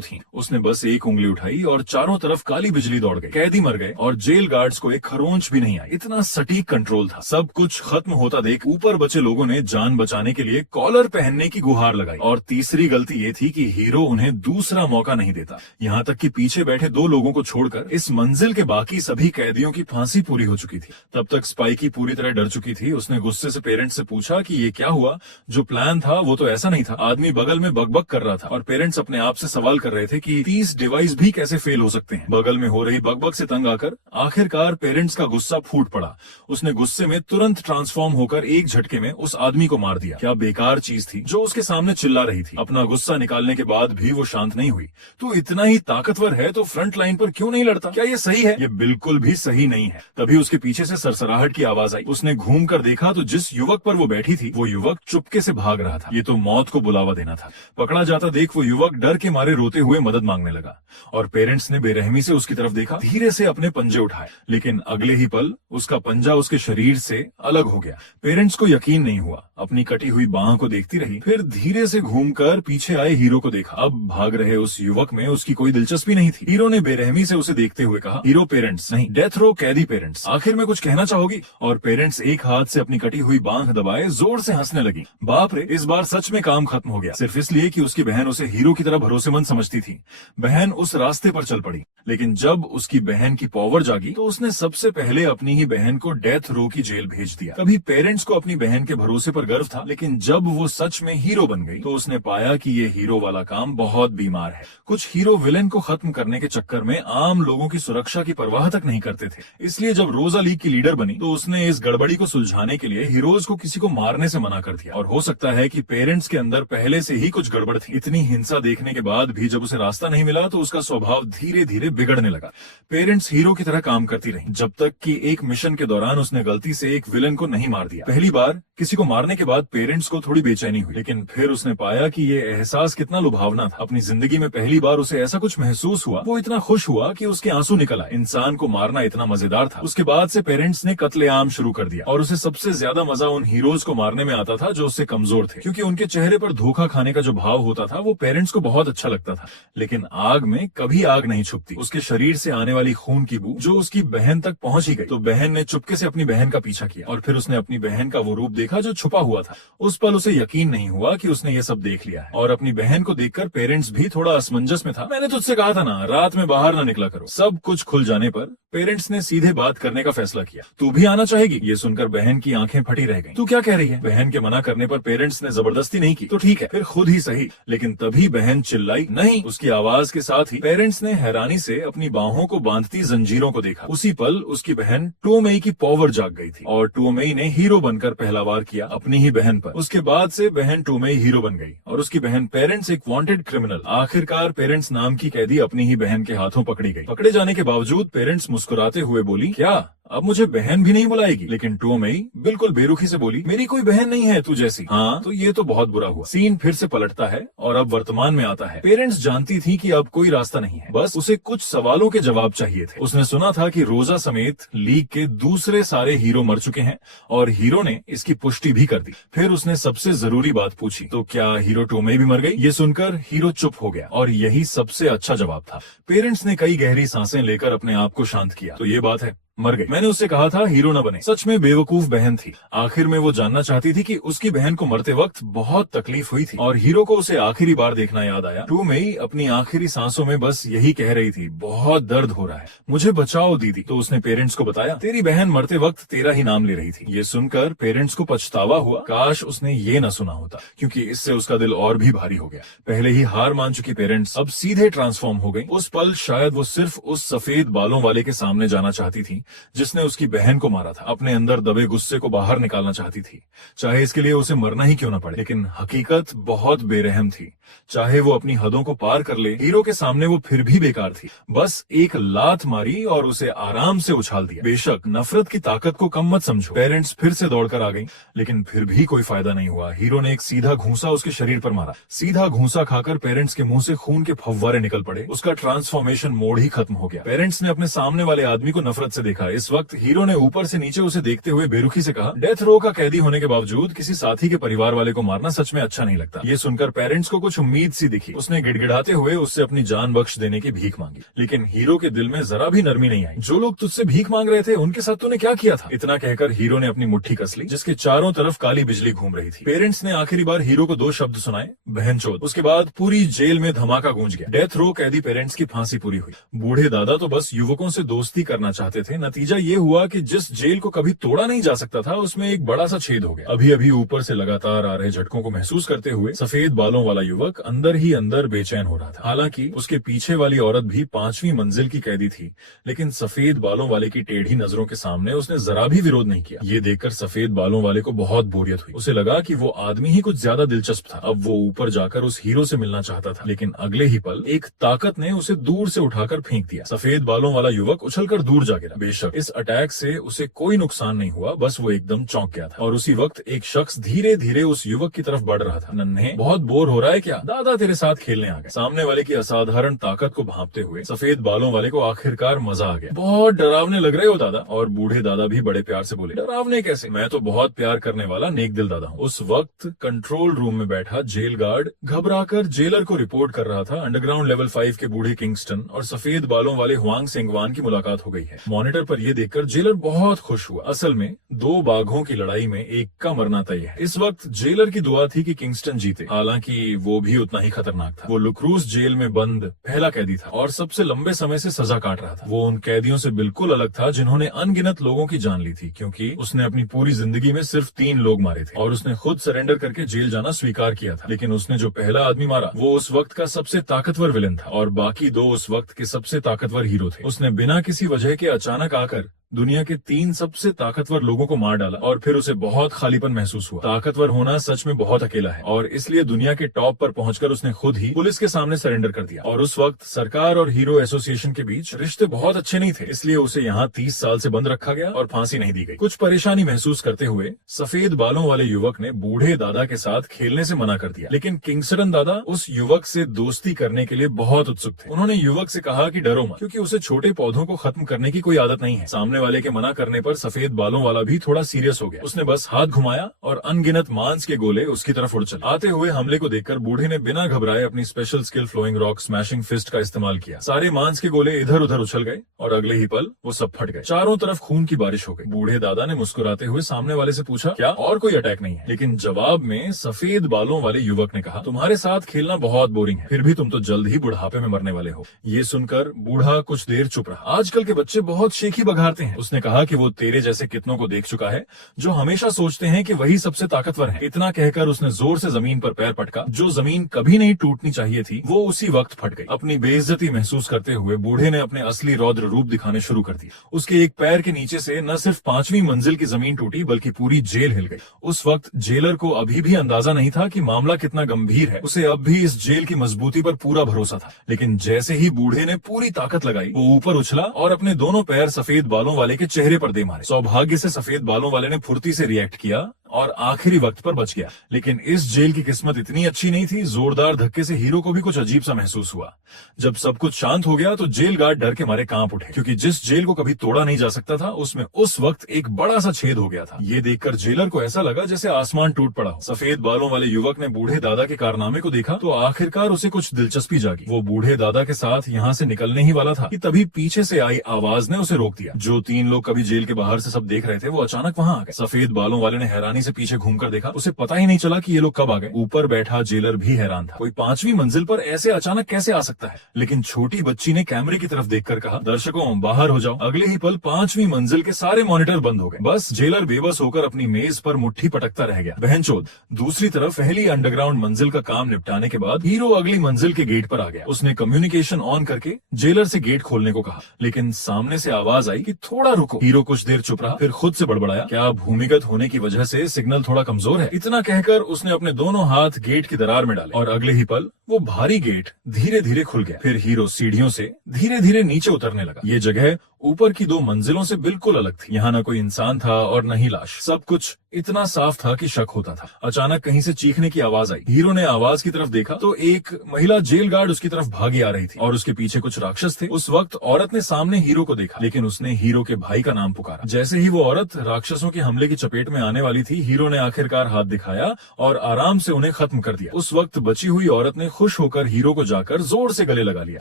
थी, उसने बस एक उंगली उठाई और चारों तरफ काली बिजली दौड़ गई। कैदी मर गए और जेल गार्ड्स को एक खरोंच भी नहीं आई। इतना सटीक कंट्रोल था। सब कुछ खत्म होता देख ऊपर बचे लोगों ने जान बचाने के लिए कॉलर पहनने की गुहार लगाई। और तीसरी गलती ये थी कि हीरो उन्हें दूसरा मौका नहीं देता। यहाँ तक कि पीछे बैठे 2 लोगों को छोड़कर इस मंजिल के बाकी सभी कैदियों की फांसी पूरी हो चुकी थी। तब तक स्पाइकी पूरी तरह डर चुकी थी। उसने गुस्से से पेरेंट्स से पूछा कि ये क्या हुआ? जो प्लान था वो तो ऐसा नहीं था। आदमी बगल में बकबक कर रहा था और पेरेंट्स अपने आप से सवाल कर रहे थे कि 30 डिवाइस भी कैसे फेल हो सकते हैं। बगल में हो रही बकबक से तंग आकर आखिरकार पेरेंट्स का गुस्सा फूट पड़ा। उसने गुस्से में तुरंत ट्रांसफॉर्म होकर एक झटके में उस आदमी को मार दिया। क्या बेकार चीज थी जो उसके सामने चिल्ला रही थी। अपना गुस्सा निकालने के बाद भी वो शांत नहीं हुई। तो इतना ही ताकतवर है तो फ्रंट लाइन पर क्यों नहीं लड़ता? क्या ये सही है? ये बिल्कुल भी सही नहीं है। तभी उसके पीछे से सरसराहट की आवाज आई। उसने घूम कर देखा तो जिस युवक पर वो बैठी थी, वो युवक चुपके से भाग रहा था। ये तो मौत को बुलावा देना था। पकड़ा जाता देख वो युवक डर के मारे रोते हुए मदद मांगने लगा और पेरेंट्स ने बेरहमी से उसकी तरफ देखा, धीरे से अपने पंजे उठाए। लेकिन अगले ही पल उसका पंजा उसके शरीर से अलग हो गया। पेरेंट्स को यकीन नहीं हुआ। अपनी कटी हुई बाह को देखती रही, फिर धीरे से घूमकर पीछे आए हीरो को देखा। अब भाग रहे उस युवक में उसकी कोई दिलचस्पी नहीं थी। हीरो ने बेरहमी से उसे देखते हुए कहा, हीरो पेरेंट्स नहीं, डेथ रो कैदी पेरेंट्स, आखिर में कुछ कहना चाहोगी? और पेरेंट्स एक हाथ से अपनी कटी हुई बांह दबाए जोर से हंसने लगी। बाप रे, इस बार सच में काम खत्म हो गया। सिर्फ इसलिए कि उसकी बहन उसे हीरो की तरह भरोसेमंद समझती थी। बहन उस रास्ते पर चल पड़ी। लेकिन जब उसकी बहन की पावर जागी तो उसने सबसे पहले अपनी ही बहन को डेथ रो की जेल भेज दिया। कभी पेरेंट्स को अपनी बहन के भरोसे पर गर्व था, लेकिन जब वो सच में हीरो बन गई तो उसने पाया कि ये हीरो वाला काम बहुत बीमार है। कुछ हीरो विलेन को खत्म करने के चक्कर में आम लोगों की सुरक्षा की परवाह तक नहीं करते थे। इसलिए जब रोजा लीग की लीडर बनी तो उसने इस गड़बड़ी को सुलझाने के लिए हीरोज को किसी को मारने से मना कर दिया। और हो सकता है कि पेरेंट्स के अंदर पहले से ही कुछ गड़बड़ थी। इतनी हिंसा देखने के बाद भी जब उसे रास्ता नहीं मिला तो उसका स्वभाव धीरे धीरे बिगड़ने लगा। पेरेंट्स हीरो की तरह काम करती रही, जब तक कि एक मिशन के दौरान उसने गलती से एक विलन को नहीं मार दिया। पहली बार किसी को मारने के बाद पेरेंट्स को थोड़ी बेचैनी हुई, लेकिन फिर उसने पाया कि ये एहसास कितना लुभावना था। अपनी जिंदगी में पहली बार उसे ऐसा कुछ महसूस हुआ। वो इतना खुश हुआ कि उसके आंसू निकल आए। इंसान को मारना इतना मजेदार था। उसके बाद से पेरेंट्स ने कत्लेआम शुरू कर दिया और उसे सबसे ज्यादा मजा उन हीरोज को मारने में आता था जो उससे कमजोर थे, क्योंकि उनके चेहरे पर धोखा खाने का जो भाव होता था वो पेरेंट्स को बहुत अच्छा लगता था। लेकिन आग में कभी आग नहीं छुपती। उसके शरीर से आने वाली खून की बू जो उसकी बहन तक पहुंच ही गई, तो बहन ने चुपके से अपनी बहन का पीछा किया और फिर उसने अपनी बहन का वो रूप देखा जो छुपा हुआ था। उस पल उसे यकीन नहीं हुआ कि उसने ये सब देख लिया है, और अपनी बहन को देखकर पेरेंट्स भी थोड़ा असमंजस में था। मैंने तुझसे कहा था ना, रात में बाहर ना निकला करो। सब कुछ खुल जाने पर पेरेंट्स ने सीधे बात करने का फैसला किया। तू भी आना चाहेगी? ये सुनकर बहन की आंखें फटी रह गईं। तू क्या कह रही है? बहन के मना करने पर पेरेंट्स ने जबरदस्ती नहीं की तो ठीक है, फिर खुद ही सही। लेकिन तभी बहन चिल्लाई नहीं। उसकी आवाज के साथ ही पेरेंट्स ने हैरानी से अपनी बाहों को बांधती जंजीरों को देखा। उसी पल उसकी बहन टोमेई की पावर जाग गई थी, और टोमेई ने हीरो बनकर पहला वार किया अपनी ही बहन पर। उसके बाद से बहन टोमेई हीरो बन गई, और उसकी बहन पेरेंट्स एक वांटेड क्रिमिनल। आखिरकार पेरेंट्स नाम की कैदी अपनी ही बहन के हाथों पकड़ी गई। पकड़े जाने के बावजूद पेरेंट्स मुस्कुराते हुए बोली, क्या अब मुझे बहन भी नहीं बुलाएगी? लेकिन टोमेई बिल्कुल बेरुखी से बोली, मेरी कोई बहन नहीं है तू जैसी। हाँ, तो ये तो बहुत बुरा हुआ। सीन फिर से पलटता है और अब वर्तमान में आता है। पेरेंट्स जानती थी कि अब कोई रास्ता नहीं है, बस उसे कुछ सवालों के जवाब चाहिए थे। उसने सुना था कि रोजा समेत लीग के दूसरे सारे हीरो मर चुके हैं, और हीरो ने इसकी पुष्टि भी कर दी। फिर उसने सबसे जरूरी बात पूछी, तो क्या हीरो टोमेई भी मर गई? ये सुनकर हीरो चुप हो गया, और यही सबसे अच्छा जवाब था। पेरेंट्स ने कई गहरी सांसें लेकर अपने आप को शांत किया। तो ये बात है, मर गई। मैंने उससे कहा था हीरो न बने। सच में बेवकूफ बहन थी। आखिर में वो जानना चाहती थी कि उसकी बहन को मरते वक्त बहुत तकलीफ हुई थी, और हीरो को उसे आखिरी बार देखना याद आया। टोमेई अपनी आखिरी सांसों में बस यही कह रही थी, बहुत दर्द हो रहा है, मुझे बचाओ दीदी। तो उसने पेरेंट्स को बताया, तेरी बहन मरते वक्त तेरा ही नाम ले रही थी। ये सुनकर पेरेंट्स को पछतावा हुआ, काश उसने ये न सुना होता, क्योंकि इससे उसका दिल और भी भारी हो गया। पहले ही हार मान चुकी पेरेंट्स अब सीधे ट्रांसफॉर्म हो गई। उस पल शायद वो सिर्फ उस सफेद बालों वाले के सामने जाना चाहती थी जिसने उसकी बहन को मारा था। अपने अंदर दबे गुस्से को बाहर निकालना चाहती थी, चाहे इसके लिए उसे मरना ही क्यों न पड़े। लेकिन हकीकत बहुत बेरहम थी। चाहे वो अपनी हदों को पार कर ले, हीरो के सामने वो फिर भी बेकार थी। बस एक लात मारी और उसे आराम से उछाल दिया। बेशक नफरत की ताकत को कम मत समझो। पेरेंट्स फिर से दौड़कर आ गई, लेकिन फिर भी कोई फायदा नहीं हुआ। हीरो ने एक सीधा घूंसा उसके शरीर पर मारा। सीधा घूंसा खाकर पेरेंट्स के मुंह से खून के फव्वारे निकल पड़े। उसका ट्रांसफॉर्मेशन मोड ही खत्म हो गया। पेरेंट्स ने अपने सामने वाले आदमी को नफरत से देखा। इस वक्त हीरो ने ऊपर से नीचे उसे देखते हुए बेरुखी से कहा, डेथ रो का कैदी होने के बावजूद किसी साथी के परिवार वाले को मारना सच में अच्छा नहीं लगता। ये सुनकर पेरेंट्स को कुछ उम्मीद सी दिखी। उसने गिड़गिड़ाते हुए उससे अपनी जान बख्श देने की भीख मांगी, लेकिन हीरो के दिल में जरा भी नरमी नहीं आई। जो लोग तुझसे भीख मांग रहे थे उनके साथ तूने क्या किया था? इतना कहकर हीरो ने अपनी मुट्ठी कस ली, जिसके चारों तरफ काली बिजली घूम रही थी। पेरेंट्स ने आखिरी बार हीरो को 2 शब्द सुनाए, बहनचोद। उसके बाद पूरी जेल में धमाका गूंज गया। डेथ रो कैदी पेरेंट्स की फांसी पूरी हुई। बूढ़े दादा तो बस युवकों से दोस्ती करना चाहते थे। नतीजा ये हुआ कि जिस जेल को कभी तोड़ा नहीं जा सकता था, उसमें एक बड़ा सा छेद हो गया। अभी अभी ऊपर से लगातार आ रहे झटकों को महसूस करते हुए सफेद बालों वाला युवक अंदर ही अंदर बेचैन हो रहा था। हालांकि उसके पीछे वाली औरत भी 5वीं मंजिल की कैदी थी, लेकिन सफेद बालों वाले की टेढ़ी नजरों के सामने उसने जरा भी विरोध नहीं किया। ये देखकर सफेद बालों वाले को बहुत बोरियत हुई। उसे लगा कि वो आदमी ही कुछ ज्यादा दिलचस्प था। अब वो ऊपर जाकर उस हीरो से मिलना चाहता था, लेकिन अगले ही पल एक ताकत ने उसे दूर से उठाकर फेंक दिया। सफेद बालों वाला युवक उछलकर दूर जा गिरा। बेशक इस अटैक से उसे कोई नुकसान नहीं हुआ, बस वो एकदम चौंक गया था। और उसी वक्त एक शख्स धीरे धीरे उस युवक की तरफ बढ़ रहा था। नन्हे, बहुत बोर हो रहा है क्या? दादा तेरे साथ खेलने आ गए। सामने वाले की असाधारण ताकत को भांपते हुए सफेद बालों वाले को आखिरकार मजा आ गया। बहुत डरावने लग रहे हो दादा। और बूढ़े दादा भी बड़े प्यार से बोले, डरावने कैसे? मैं तो बहुत प्यार करने वाला नेक दिल दादा हूँ। उस वक्त कंट्रोल रूम में बैठा जेल गार्ड घबराकर जेलर को रिपोर्ट कर रहा था। अंडरग्राउंड लेवल 5 के बूढ़े किंगस्टन और सफेद बालों वाले हुआंग सेंगवान की मुलाकात हो गई है। मॉनिटर पर यह देखकर जेलर बहुत खुश हुआ। असल में 2 बाघों की लड़ाई में एक का मरना तय है। इस वक्त जेलर की दुआ थी कि किंगस्टन जीते, हालांकि वो भी उतना ही खतरनाक था। वो लुक्रूस जेल में बंद पहला कैदी था और सबसे लंबे समय से सजा काट रहा था। वो उन कैदियों से बिल्कुल अलग था जिन्होंने अनगिनत लोगों की जान ली थी, क्योंकि उसने अपनी पूरी जिंदगी में सिर्फ 3 लोग मारे थे और उसने खुद सरेंडर करके जेल जाना स्वीकार किया था। लेकिन उसने जो पहला आदमी मारा वो उस वक्त का सबसे ताकतवर विलेन था और बाकी 2 उस वक्त के सबसे ताकतवर हीरो थे। उसने बिना किसी वजह के अचानक आकर दुनिया के 3 सबसे ताकतवर लोगों को मार डाला और फिर उसे बहुत खालीपन महसूस हुआ। ताकतवर होना सच में बहुत अकेला है और इसलिए दुनिया के टॉप पर पहुंचकर उसने खुद ही पुलिस के सामने सरेंडर कर दिया। और उस वक्त सरकार और हीरो एसोसिएशन के बीच रिश्ते बहुत अच्छे नहीं थे, इसलिए उसे यहाँ 30 साल से बंद रखा गया और फांसी नहीं दी गई। कुछ परेशानी महसूस करते हुए सफेद बालों वाले युवक ने बूढ़े दादा के साथ खेलने से मना कर दिया, लेकिन किंगस्टन दादा उस युवक से दोस्ती करने के लिए बहुत उत्सुक थे। उन्होंने युवक से कहा कि डरो मत, क्योंकि उसे छोटे पौधों को खत्म करने की कोई आदत नहीं है। सामने वाले के मना करने पर सफेद बालों वाला भी थोड़ा सीरियस हो गया। उसने बस हाथ घुमाया और अनगिनत मांस के गोले उसकी तरफ उड़ चले। आते हुए हमले को देखकर बूढ़े ने बिना घबराए अपनी special skill flowing rock smashing fist का इस्तेमाल किया। सारे मांस के गोले इधर उधर उछल गए और अगले ही पल वो सब फट गए। चारों तरफ खून की बारिश हो गई। बूढ़े दादा ने मुस्कुराते हुए सामने वाले से पूछा, क्या और कोई अटैक नहीं है? लेकिन जवाब में सफेद बालों वाले युवक ने कहा, तुम्हारे साथ खेलना बहुत बोरिंग है, फिर भी तुम तो जल्द ही बुढ़ापे में मरने वाले हो। ये सुनकर बूढ़ा कुछ देर चुप रहा। आजकल के बच्चे बहुत शेखी बघारते हैं। उसने कहा कि वो तेरे जैसे कितनों को देख चुका है जो हमेशा सोचते हैं कि वही सबसे ताकतवर है। इतना कहकर उसने जोर से जमीन पर पैर पटका। जो जमीन कभी नहीं टूटनी चाहिए थी वो उसी वक्त फट गई। अपनी बेइज्जती महसूस करते हुए बूढ़े ने अपने असली रौद्र रूप दिखाने शुरू कर दिए। उसके एक पैर के नीचे से न सिर्फ 5वीं मंजिल की जमीन टूटी बल्कि पूरी जेल हिल गई। उस वक्त जेलर को अभी भी अंदाजा नहीं था कि मामला कितना गंभीर है। उसे अब भी इस जेल की मजबूती पर पूरा भरोसा था। लेकिन जैसे ही बूढ़े ने पूरी ताकत लगाई वो ऊपर उछला और अपने दोनों पैर सफेद बालों वाले के चेहरे पर दे मारे। सौभाग्य से सफेद बालों वाले ने फुर्ती से रिएक्ट किया और आखिरी वक्त पर बच गया। लेकिन इस जेल की किस्मत इतनी अच्छी नहीं थी। जोरदार धक्के से हीरो को भी कुछ अजीब सा महसूस हुआ। जब सब कुछ शांत हो गया तो जेल गार्ड डर के मारे कांप उठे, क्योंकि जिस जेल को कभी तोड़ा नहीं जा सकता था उसमें उस वक्त एक बड़ा सा छेद हो गया था। ये देखकर जेलर को ऐसा लगा जैसे आसमान टूट पड़ा हो। सफेद बालों वाले युवक ने बूढ़े दादा के कारनामे को देखा तो आखिरकार उसे कुछ दिलचस्पी जागी। वो बूढ़े दादा के साथ यहाँ से निकलने ही वाला था कि तभी पीछे से आई आवाज ने उसे रोक दिया। जो 3 लोग कभी जेल के बाहर से सब देख रहे थे वो अचानक वहाँ आ गए। सफेद बालों वाले ने हैरानी से पीछे घूमकर देखा। उसे पता ही नहीं चला कि ये लोग कब आ गए। ऊपर बैठा जेलर भी हैरान था। कोई 5वीं मंजिल पर ऐसे अचानक कैसे आ सकता है? लेकिन छोटी बच्ची ने कैमरे की तरफ देखकर कहा, दर्शकों बाहर हो जाओ। अगले ही पल 5वीं मंजिल के सारे मॉनिटर बंद हो गए। बस जेलर बेबस होकर अपनी मेज पर मुट्ठी पटकता रह गया। बहनचोद। दूसरी तरफ पहली अंडरग्राउंड मंजिल का काम निपटाने के बाद हीरो अगली मंजिल के गेट पर आ गया। उसने कम्युनिकेशन ऑन करके जेलर से गेट खोलने को कहा, लेकिन सामने से आवाज आई कि थोड़ा रुको। हीरो कुछ देर चुप रहा, फिर खुद से बड़बड़ाया, क्या भूमिगत होने की वजह से सिग्नल थोड़ा कमजोर है? इतना कहकर उसने अपने दोनों हाथ गेट की दरार में डाले और अगले ही पल वो भारी गेट धीरे धीरे खुल गया। फिर हीरो सीढ़ियों से धीरे धीरे नीचे उतरने लगा। ये जगह ऊपर की 2 मंजिलों से बिल्कुल अलग थी। यहाँ न कोई इंसान था और न ही लाश। सब कुछ इतना साफ था कि शक होता था। अचानक कहीं से चीखने की आवाज आई। हीरो ने आवाज की तरफ देखा तो एक महिला जेल गार्ड उसकी तरफ भागी आ रही थी और उसके पीछे कुछ राक्षस थे। उस वक्त औरत ने सामने हीरो को देखा, लेकिन उसने हीरो के भाई का नाम पुकारा। जैसे ही वो औरत राक्षसों के हमले की चपेट में आने वाली थी, हीरो ने आखिरकार हाथ दिखाया और आराम से उन्हें खत्म कर दिया। उस वक्त बची हुई औरत ने खुश होकर हीरो को जाकर जोर से गले लगा लिया,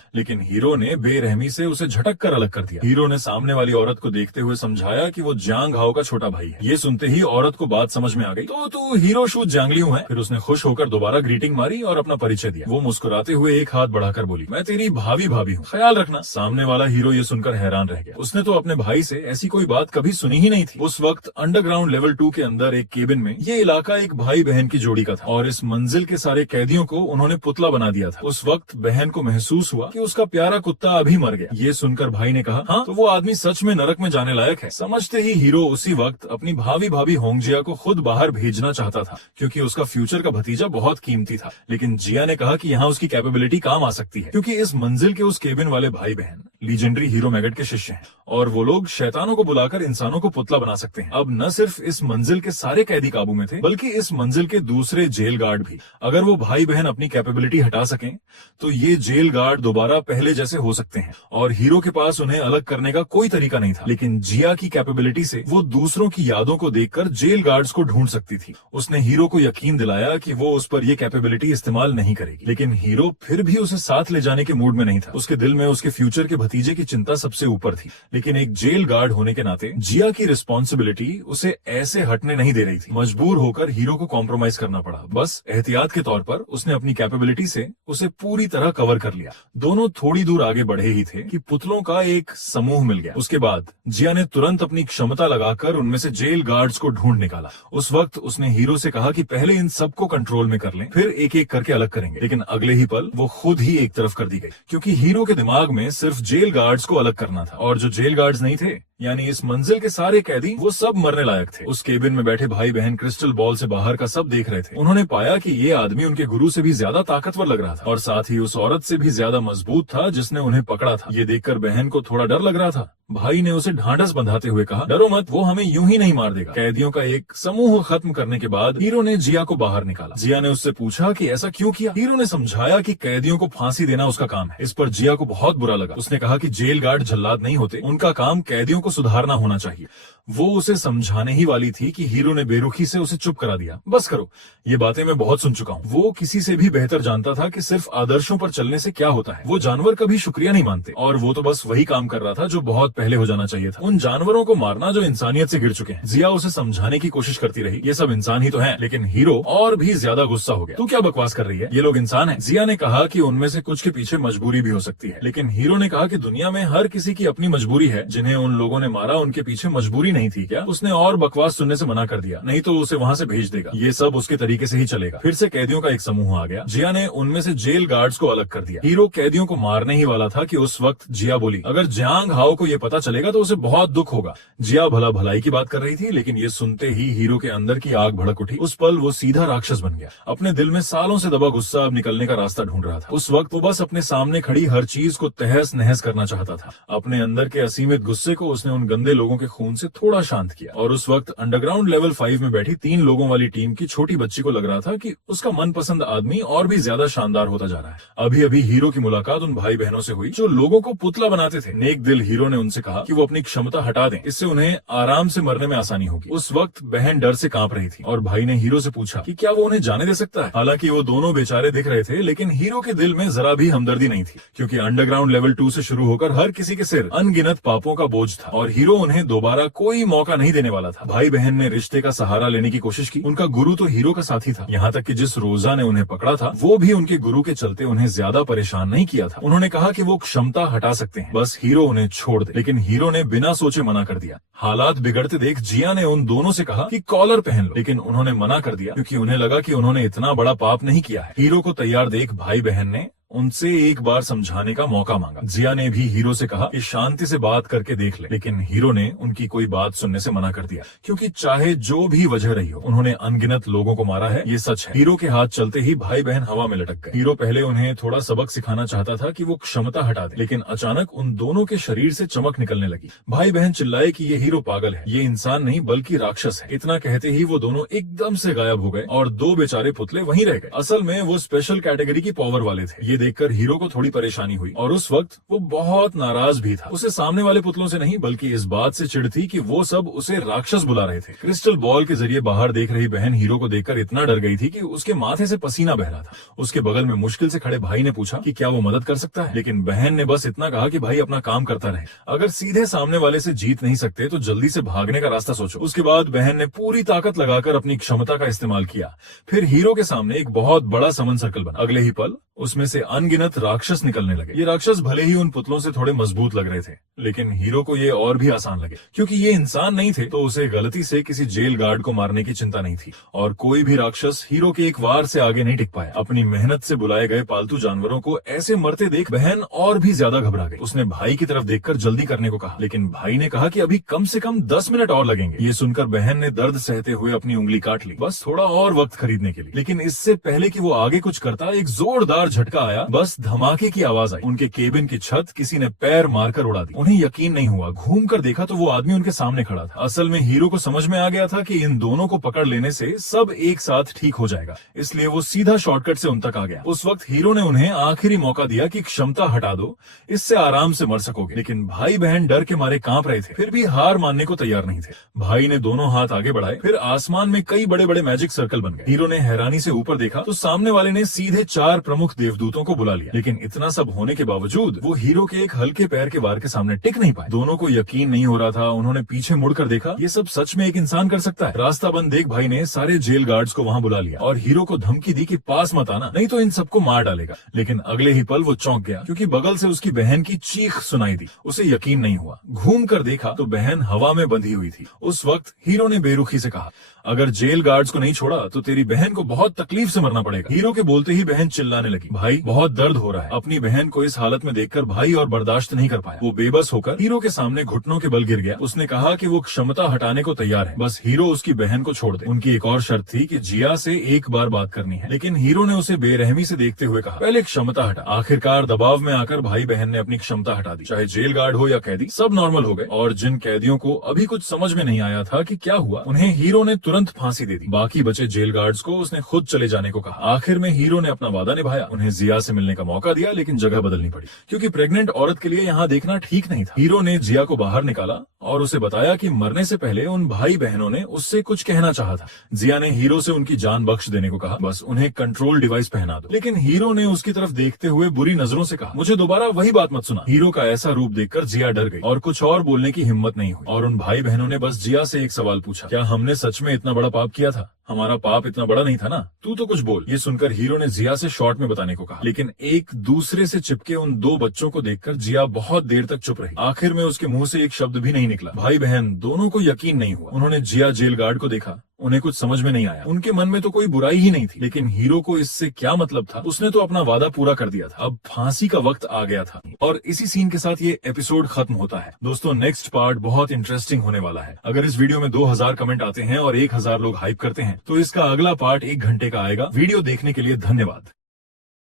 लेकिन हीरो ने बेरहमी से उसे झटक कर अलग कर दिया। हीरो ने सामने वाली औरत को देखते हुए समझाया कि वो जांग हाओ का छोटा भाई है। ये सुनते ही औरत को बात समझ में आ गई। तो तू हीरो शूट जांगलियू है? फिर उसने खुश होकर दोबारा ग्रीटिंग मारी और अपना परिचय दिया। वो मुस्कुराते हुए एक हाथ बढ़ाकर बोली, मैं तेरी भाभी हूँ, ख्याल रखना। सामने वाला हीरो ये सुनकर हैरान रह गया। उसने तो अपने भाई से ऐसी कोई बात कभी सुनी ही नहीं थी। उस वक्त अंडरग्राउंड लेवल 2 के अंदर एक केबिन में ये इलाका एक भाई बहन की जोड़ी का था और इस मंजिल के सारे कैदियों को उन्होंने पुतला बना दिया था। उस वक्त बहन को महसूस हुआ कि उसका प्यारा कुत्ता अभी मर गया। ये सुनकर भाई ने कहा, हाँ तो वो आदमी सच में नरक में जाने लायक है। समझते ही हीरो उसी वक्त अपनी भाभी होंगजिया को खुद बाहर भेजना चाहता था, क्योंकि उसका फ्यूचर का भतीजा बहुत कीमती था। लेकिन जिया ने कहा कि यहाँ उसकी कैपेबिलिटी काम आ सकती है, क्योंकि इस मंजिल के उस केबिन वाले भाई बहन लीजेंडरी हीरो मैगट के शिष्य हैं और वो लोग शैतानों को बुलाकर इंसानों को पुतला बना सकते हैं। अब न सिर्फ इस मंजिल के सारे कैदी काबू में थे, बल्कि इस मंजिल के दूसरे जेल गार्ड भी। अगर वो भाई बहन अपनी कैपेबिलिटी हटा सकें तो ये जेल गार्ड दोबारा पहले जैसे हो सकते हैं और हीरो के पास उन्हें अलग करने का कोई तरीका नहीं था। लेकिन जिया की कैपेबिलिटी से वो दूसरों की यादों को देखकर जेल गार्ड्स को ढूंढ सकती थी। उसने हीरो को यकीन दिलाया कि वो उस पर ये कैपेबिलिटी इस्तेमाल नहीं करेगी, लेकिन हीरो फिर भी उसे साथ ले जाने के मूड में नहीं था। उसके दिल में उसके फ्यूचर के भतीजे की चिंता सबसे ऊपर थी। लेकिन एक जेल गार्ड होने के नाते जिया की रिस्पॉन्सिबिलिटी उसे ऐसे हटने नहीं दे रही थी। मजबूर होकर हीरो को कॉम्प्रोमाइज करना पड़ा। बस एहतियात के तौर पर उसने अपनी कैपेबिलिटी से उसे पूरी तरह कवर कर लिया। दोनों थोड़ी दूर आगे बढ़े ही थे कि पुतलों का एक समूह मिल गया। उसके बाद जिया ने तुरंत अपनी क्षमता लगाकर उनमें से जेल गार्ड्स को ढूंढ निकाला। उस वक्त उसने हीरो से कहा कि पहले इन सबको कंट्रोल में कर लें, फिर एक एक करके अलग करेंगे। लेकिन अगले ही पल वो खुद ही एक तरफ कर दी गई, क्योंकि हीरो के दिमाग में सिर्फ जेल गार्ड्स को अलग करना था और जो जेल गार्ड्स नहीं थे, यानी इस मंजिल के सारे कैदी, वो सब मरने लायक थे। उस केबिन में बैठे भाई बहन क्रिस्टल बॉल से बाहर का सब देख रहे थे। उन्होंने पाया कि ये आदमी उनके गुरु से भी ज्यादा ताकतवर लग रहा था और साथ ही उस औरत से भी ज्यादा मजबूत था जिसने उन्हें पकड़ा था। ये देखकर बहन को थोड़ा डर लग रहा था। भाई ने उसे ढांढस बंधाते हुए कहा, डरो मत, वो हमें यूं ही नहीं मार देगा। कैदियों का एक समूह खत्म करने के बाद हीरो ने जिया को बाहर निकाला। जिया ने उससे पूछा कि ऐसा क्यों किया। हीरो ने समझाया कि कैदियों को फांसी देना उसका काम है। इस पर जिया को बहुत बुरा लगा। उसने कहा कि जेल गार्ड जल्लाद नहीं होते, उनका काम कैदियों को सुधारना होना चाहिए। वो उसे समझाने ही वाली थी कि हीरो ने बेरुखी से उसे चुप करा दिया। बस करो, ये बातें मैं बहुत सुन चुका हूँ। वो किसी से भी बेहतर जानता था कि सिर्फ आदर्शों पर चलने से क्या होता है। वो जानवर कभी शुक्रिया नहीं मानते और वो तो बस वही काम कर रहा था जो बहुत पहले हो जाना चाहिए था, उन जानवरों को मारना जो इंसानियत से गिर चुके हैं। जिया उसे समझाने की कोशिश करती रही, ये सब इंसान ही तो है। लेकिन हीरो और भी ज्यादा गुस्सा हो गया। तू क्या बकवास कर रही है, ये लोग इंसान है। जिया ने कहा कि उनमें से कुछ के पीछे मजबूरी भी हो सकती है, लेकिन हीरो ने कहा कि दुनिया में हर किसी की अपनी मजबूरी है। जिन्हें उन लोगों ने मारा उनके पीछे मजबूरी नहीं थी क्या? उसने और बकवास सुनने से मना कर दिया, नहीं तो उसे वहाँ से भेज देगा। ये सब उसके तरीके से ही चलेगा। फिर से कैदियों का एक समूह आ गया। जिया ने उनमें से जेल गार्ड्स को अलग कर दिया। हीरो कैदियों को मारने ही वाला था कि उस वक्त जिया बोली, अगर जियांग हाओ को ये पता चलेगा तो उसे बहुत दुख होगा। जिया भला भलाई की बात कर रही थी, लेकिन ये सुनते ही हीरो के अंदर की आग भड़क उठी। उस पल वो सीधा राक्षस बन गया। अपने दिल में सालों से दबा गुस्सा अब निकलने का रास्ता ढूंढ रहा था। उस वक्त वो बस अपने सामने खड़ी हर चीज को तहस नहस करना चाहता था। अपने अंदर के असीमित गुस्से को उसने उन गंदे लोगों के खून से थोड़ा शांत किया। और उस वक्त अंडरग्राउंड लेवल 5 में बैठी 3 लोगों वाली टीम की छोटी बच्ची को लग रहा था कि उसका मनपसंद आदमी और भी ज्यादा शानदार होता जा रहा है। अभी अभी हीरो की मुलाकात उन भाई बहनों से हुई जो लोगों को पुतला बनाते थे। नेक दिल हीरो ने उनसे कहा कि वो अपनी क्षमता हटा दें, इससे उन्हें आराम से मरने में आसानी होगी। उस वक्त बहन डर से कांप रही थी और भाई ने हीरो से पूछा कि क्या वो उन्हें जाने दे सकता है। हालांकि वो दोनों बेचारे दिख रहे थे, लेकिन हीरो के दिल में जरा भी हमदर्दी नहीं थी, क्योंकि अंडरग्राउंड लेवल 2 से शुरू होकर हर किसी के सिर अनगिनत पापों का बोझ था और हीरो उन्हें दोबारा कोई मौका नहीं देने वाला था। भाई बहन ने रिश्ते का सहारा लेने की कोशिश की। उनका गुरु तो हीरो का साथी था, यहाँ तक कि जिस रोजा ने उन्हें पकड़ा था वो भी उनके गुरु के चलते उन्हें ज्यादा परेशान नहीं किया था। उन्होंने कहा कि वो क्षमता हटा सकते हैं, बस हीरो उन्हें छोड़ दे। लेकिन हीरो ने बिना सोचे मना कर दिया। हालात बिगड़ते देख जिया ने उन दोनों से कहा कि कॉलर पहन लो, लेकिन उन्होंने मना कर दिया क्योंकि उन्हें लगा कि उन्होंने इतना बड़ा पाप नहीं किया है। हीरो को तैयार देख भाई बहन ने उनसे एक बार समझाने का मौका मांगा। जिया ने भी हीरो से कहा कि शांति से बात करके देख ले, लेकिन हीरो ने उनकी कोई बात सुनने से मना कर दिया, क्योंकि चाहे जो भी वजह रही हो उन्होंने अनगिनत लोगों को मारा है, ये सच है। हीरो के हाथ चलते ही भाई बहन हवा में लटक गए। हीरो पहले उन्हें थोड़ा सबक सिखाना चाहता था कि वो क्षमता हटा दे, लेकिन अचानक उन दोनों के शरीर से चमक निकलने लगी। भाई बहन चिल्लाए कि ये हीरो पागल है, ये इंसान नहीं बल्कि राक्षस है। इतना कहते ही वो दोनों एकदम से गायब हो गए और 2 बेचारे पुतले वहीं रह गए। असल में वो स्पेशल कैटेगरी की पावर वाले थे। ये देखकर हीरो को थोड़ी परेशानी हुई और उस वक्त वो बहुत नाराज भी था। उसे सामने वाले पुतलों से नहीं बल्कि इस बात से चिढ़ थी कि वो सब उसे राक्षस बुला रहे थे। क्रिस्टल बॉल के जरिए बाहर देख रही बहन हीरो को देखकर इतना डर गई थी कि उसके माथे से पसीना बह रहा था। उसके बगल में मुश्किल से खड़े भाई ने पूछा कि क्या वो मदद कर सकता है, लेकिन बहन ने बस इतना कहा कि भाई अपना काम करता रहे। अगर सीधे सामने वाले से जीत नहीं सकते तो जल्दी से भागने का रास्ता सोचो। उसके बाद बहन ने पूरी ताकत लगाकर अपनी क्षमता का इस्तेमाल किया। फिर हीरो के सामने एक बहुत बड़ा समन सर्कल बना। अगले ही पल उसमें से अनगिनत राक्षस निकलने लगे। ये राक्षस भले ही उन पुतलों से थोड़े मजबूत लग रहे थे, लेकिन हीरो को ये और भी आसान लगे, क्योंकि ये इंसान नहीं थे तो उसे गलती से किसी जेल गार्ड को मारने की चिंता नहीं थी। और कोई भी राक्षस हीरो के एक वार से आगे नहीं टिक पाया। अपनी मेहनत से बुलाए गए पालतू जानवरों को ऐसे मरते देख बहन और भी ज्यादा घबरा गई। उसने भाई की तरफ देखकर जल्दी करने को कहा, लेकिन भाई ने कहा कि अभी कम से कम 10 मिनट और लगेंगे। ये सुनकर बहन ने दर्द सहते हुए अपनी उंगली काट ली, बस थोड़ा और वक्त खरीदने के लिए। लेकिन इससे पहले कि वो आगे कुछ करता, एक जोरदार झटका आया। बस धमाके की आवाज आई। उनके केबिन की छत किसी ने पैर मारकर उड़ा दी। उन्हें यकीन नहीं हुआ। घूमकर देखा तो वो आदमी उनके सामने खड़ा था। असल में हीरो को समझ में आ गया था कि इन दोनों को पकड़ लेने से सब एक साथ ठीक हो जाएगा, इसलिए वो सीधा शॉर्टकट से उन तक आ गया। उस वक्त हीरो ने उन्हें आखिरी मौका दिया कि क्षमता हटा दो, इससे आराम से मर सकोगे। लेकिन भाई बहन डर के मारे कांप रहे थे, फिर भी हार मानने को तैयार नहीं थे। भाई ने दोनों हाथ आगे बढ़ाए, फिर आसमान में कई बड़े बड़े मैजिक सर्कल बन गए। हीरो ने हैरानी से ऊपर देखा तो सामने वाले ने सीधे 4 प्रमुख देवदूतों को बुला लिया। लेकिन इतना सब होने के बावजूद वो हीरो के एक हल्के पैर के वार के सामने टिक नहीं पाए। दोनों को यकीन नहीं हो रहा था। उन्होंने पीछे मुड़कर देखा, ये सब सच में एक इंसान कर सकता है। रास्ता बंद देख भाई ने सारे जेल गार्ड्स को वहां बुला लिया और हीरो को धमकी दी कि पास मत आना, नहीं तो इन सबको मार डालेगा। लेकिन अगले ही पल वो चौंक गया, क्योंकि बगल से उसकी बहन की चीख सुनाई दी। उसे यकीन नहीं हुआ। घूम कर देखा तो बहन हवा में बंधी हुई थी। उस वक्त हीरो ने बेरुखी से कहा, अगर जेल गार्ड्स को नहीं छोड़ा तो तेरी बहन को बहुत तकलीफ से मरना पड़ेगा। हीरो के बोलते ही बहन चिल्लाने लगी, भाई बहुत दर्द हो रहा है। अपनी बहन को इस हालत में देखकर भाई और बर्दाश्त नहीं कर पाया। वो बेबस होकर हीरो के सामने घुटनों के बल गिर गया। उसने कहा कि वो क्षमता हटाने को तैयार है, बस हीरो उसकी बहन को छोड़ दे। उनकी एक और शर्त थी कि जिया से एक बार बात करनी है, लेकिन हीरो ने उसे बेरहमी से देखते हुए कहा, पहले क्षमता हटा। आखिरकार दबाव में आकर भाई बहन ने अपनी क्षमता हटा दी। चाहे जेल गार्ड हो या कैदी, सब नॉर्मल हो गए। और जिन कैदियों को अभी कुछ समझ में नहीं आया था कि क्या हुआ, उन्हें हीरो ने तुरंत फांसी दे दी। बाकी बचे जेल गार्ड्स को उसने खुद चले जाने को कहा। आखिर में हीरो ने अपना वादा निभाया, उन्हें जिया से मिलने का मौका दिया, लेकिन जगह बदलनी पड़ी क्योंकि प्रेग्नेंट औरत के लिए यहाँ देखना ठीक नहीं था। हीरो ने जिया को बाहर निकाला और उसे बताया कि मरने से पहले उन भाई बहनों ने उससे कुछ कहना चाहा था। जिया ने हीरो से उनकी जान बख्श देने को कहा, बस उन्हें कंट्रोल डिवाइस पहना दो। लेकिन हीरो ने उसकी तरफ देखते हुए बुरी नजरों से कहा, मुझे दोबारा वही बात मत सुना। हीरो का ऐसा रूप देखकर जिया डर गई और कुछ और बोलने की हिम्मत नहीं हुई। और उन भाई बहनों ने बस जिया से एक सवाल पूछा, क्या हमने सच में इतना बड़ा पाप किया था? हमारा पाप इतना बड़ा नहीं था ना, तू तो कुछ बोल। ये सुनकर हीरो ने जिया से शॉर्ट में बताने को कहा, लेकिन एक दूसरे से चिपके उन दो बच्चों को देखकर जिया बहुत देर तक चुप रही। आखिर में उसके मुंह से एक शब्द भी नहीं निकला। भाई बहन दोनों को यकीन नहीं हुआ। उन्होंने जिया जेल गार्ड को देखा, उन्हें कुछ समझ में नहीं आया। उनके मन में तो कोई बुराई ही नहीं थी, लेकिन हीरो को इससे क्या मतलब था? उसने तो अपना वादा पूरा कर दिया था, अब फांसी का वक्त आ गया था। और इसी सीन के साथ ये एपिसोड खत्म होता है। दोस्तों नेक्स्ट पार्ट बहुत इंटरेस्टिंग होने वाला है। अगर इस वीडियो में 2000 कमेंट आते हैं और 1000 लोग हाइप करते हैं तो इसका अगला पार्ट 1 घंटे का आएगा। वीडियो देखने के लिए धन्यवाद।